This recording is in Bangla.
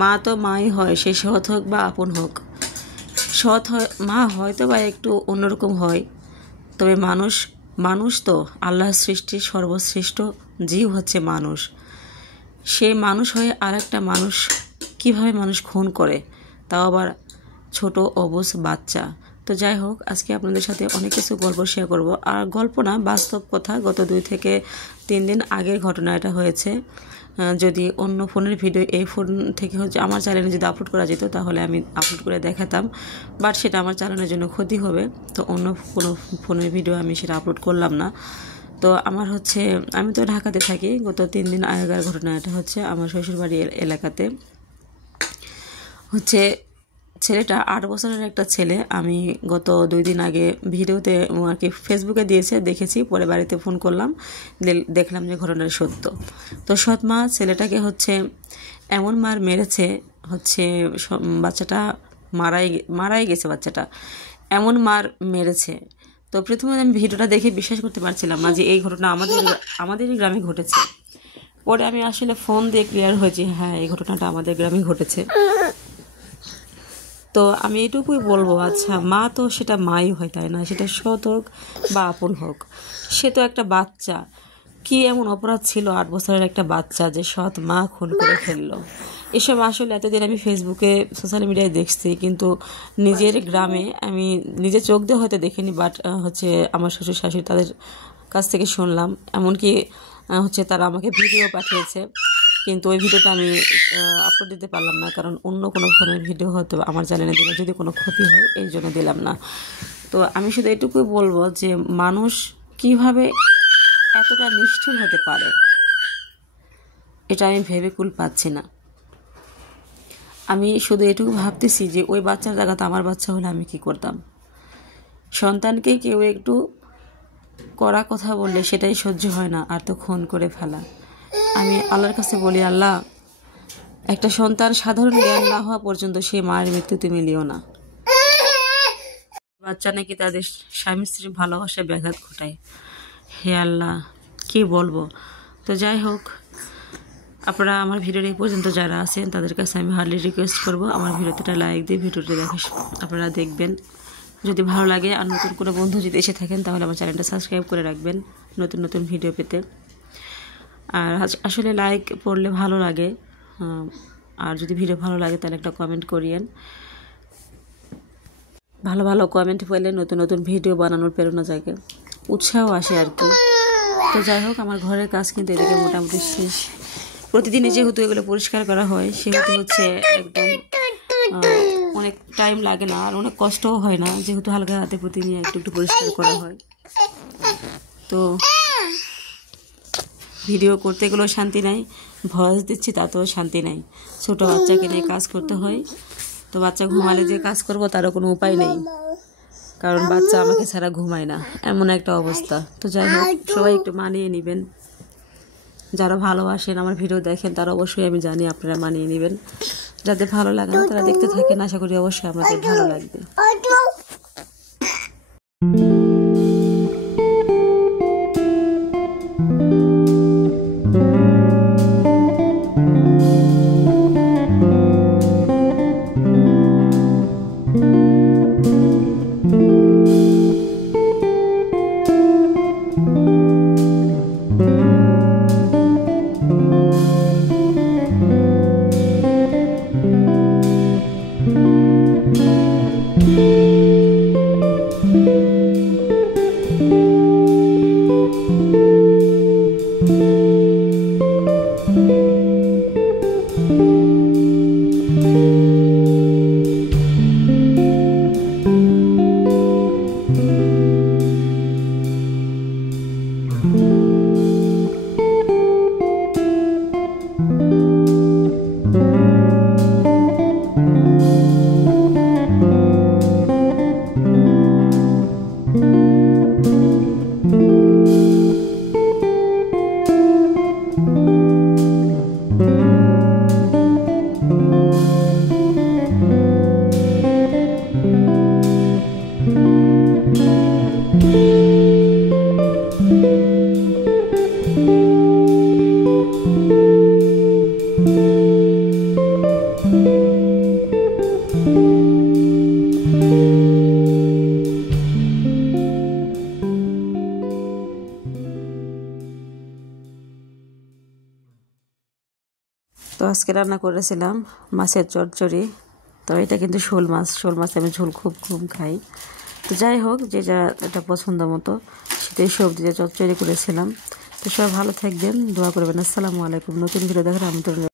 মা তো মাই হয়, সে সৎ হোক বা আপন হোক। সৎ হয় মা হয়তো বা একটু অন্যরকম হয়, তবে মানুষ তো আল্লাহর সৃষ্টির সর্বশ্রেষ্ঠ জীব হচ্ছে মানুষ। সে মানুষ হয়ে আর একটা মানুষ কীভাবে মানুষ খুন করে, তাও আবার ছোট অবুঝ বাচ্চা। তো যাই হোক, আজকে আপনাদের সাথে অনেক কিছু গল্প শেয়ার করব। আর গল্প না, বাস্তব কথা। গত 2 থেকে 3 দিন আগের ঘটনা এটা হয়েছে। যদি অন্য ফোনের ভিডিও এই ফোন থেকে হচ্ছে আমার চ্যানেলে যদি আপলোড করা যেত তাহলে আমি আপলোড করে দেখাতাম, বাট সেটা আমার চ্যানেলের জন্য ক্ষতি হবে। তো অন্য কোনো ফোনের ভিডিও আমি সেটা আপলোড করলাম না। তো আমার হচ্ছে, আমি তো ঢাকাতে থাকি। গত 3 দিন আগের ঘটনা এটা হচ্ছে আমার শ্বশুরবাড়ির এলাকাতে। হচ্ছে ছেলেটা 8 বছরের একটা ছেলে। আমি গত 2 দিন আগে ভিডিওতে আর কি ফেসবুকে দিয়েছে, দেখেছি, পরে বাড়িতে ফোন করলাম, দেখলাম যে ঘটনাটা সত্য। তো সৎ মা ছেলেটাকে হচ্ছে এমন মার মেরেছে, হচ্ছে বাচ্চাটা মারাই গেছে। বাচ্চাটা এমন মার মেরেছে। তো প্রথমে আমি ভিডিওটা দেখে বিশ্বাস করতে পারছিলাম না যে এই ঘটনা আমাদেরই গ্রামে ঘটেছে। পরে আমি আসলে ফোন দিয়ে ক্লিয়ার হয়েছি, হ্যাঁ এই ঘটনাটা আমাদের গ্রামে ঘটেছে। তো আমি এটুকুই বলবো, আচ্ছা মা তো সেটা মাই হয়, তাই না? সেটা সৎ হোক বা আপন হোক, সে তো একটা বাচ্চা। কি এমন অপরাধ ছিল 8 বছরের একটা বাচ্চা যে সৎ মা খুন করে ফেললো? এসব আসলে এতদিন আমি ফেসবুকে সোশ্যাল মিডিয়ায় দেখছি, কিন্তু নিজের গ্রামে আমি নিজে চোখ দিয়ে হয়তো দেখিনি, বাট হচ্ছে আমার শ্বশুর শাশুড়ি তাদের কাছ থেকে শুনলাম। এমনকি হচ্ছে তারা আমাকে ভিডিও পাঠিয়েছে, কিন্তু ওই ভিডিওটা আমি আপলোড দিতে পারলাম না, কারণ অন্য কোনো ফোনের ভিডিও হয়তো আমার চ্যানেলে দিলে যদি কোনো ক্ষতি হয়, এই জন্য দিলাম না। তো আমি শুধু এটুকুই বলবো যে মানুষ কিভাবে এতটা নিষ্ঠুর হতে পারে, এটা আমি ভেবে কুল পাচ্ছি না। আমি শুধু এটুকু ভাবতেছি যে ওই বাচ্চার জায়গাতে আমার বাচ্চা হলে আমি কি করতাম। সন্তানকে কেউ একটু কড়া কথা বললে সেটাই সহ্য হয় না, আর তো খুন করে ফেলা। আমি আল্লাহর কাছে বলি, আল্লাহ, একটা সন্তান সাধারণ জ্ঞান না হওয়া পর্যন্ত সে মায়ের মৃত্যু তুমি লিও না। বাচ্চা নাকি তাদের স্বামী স্ত্রীর ভালোবাসায় ব্যাঘাত ঘটায়। হে আল্লাহ, কি বলবো। তো যাই হোক, আপনারা আমার ভিডিওর এই পর্যন্ত যারা আছেন তাদের কাছে আমি হার্ডলি রিকোয়েস্ট করবো, আমার ভিডিওটা লাইক দিয়ে ভিডিওটা দেখে আপনারা দেখবেন। যদি ভালো লাগে আর নতুন কোনো বন্ধু যদি এসে থাকেন তাহলে আমার চ্যানেলটা সাবস্ক্রাইব করে রাখবেন নতুন নতুন ভিডিও পেতে। আর আসলে লাইক পড়লে ভালো লাগে, আর যদি ভিডিও ভালো লাগে তাহলে একটা কমেন্ট করিয়েন। ভালো ভালো কমেন্ট পেলে নতুন নতুন ভিডিও বানানোর প্রেরণা জাগে, উৎসাহ আসে আর কি। তো যাই হোক, আমার ঘরের কাজ কিন্তু এদিকে মোটামুটি শেষ। প্রতিদিনে যেহেতু এগুলো পরিষ্কার করা হয় সেহেতু হচ্ছে একদম অনেক টাইম লাগে না, আর অনেক কষ্টও হয় না, যেহেতু হালকা হাতে প্রতিদিন একটু একটু পরিষ্কার করা হয়। তো ভিডিও করতে গেলেও শান্তি নাই, ভয়েস দিচ্ছি তাতেও শান্তি নাই। ছোট বাচ্চাকে নিয়ে কাজ করতে হয়, তো বাচ্চা ঘুমালে যে কাজ করব তারও কোনো উপায় নেই, কারণ বাচ্চা আমাকে ছাড়া ঘুমায় না, এমন একটা অবস্থা। তো যাই হোক, সবাই একটু মানিয়ে নেবেন। যারা ভালোবাসেন আমার ভিডিও দেখেন তারা অবশ্যই আমি জানি আপনারা মানিয়ে নেবেন। যাদের ভালো লাগে না তারা দেখতে থাকেন, আশা করি অবশ্যই আমাদের ভালো লাগবে। তো আজকে রান্না করেছিলাম মাছের চচ্চড়ি। তো এটা কিন্তু শোল মাছ আমি ঝোল খুব কম খাই। তো যাই হোক, যে যা এটা পছন্দ মতো সেটাই সবজি দিয়ে চচ্চড়ি করেছিলাম। তো সবাই ভালো থাকবেন, দোয়া করবেন। আসসালামু আলাইকুম। নতুন ভিডিও দেখার আমন্ত্রণ।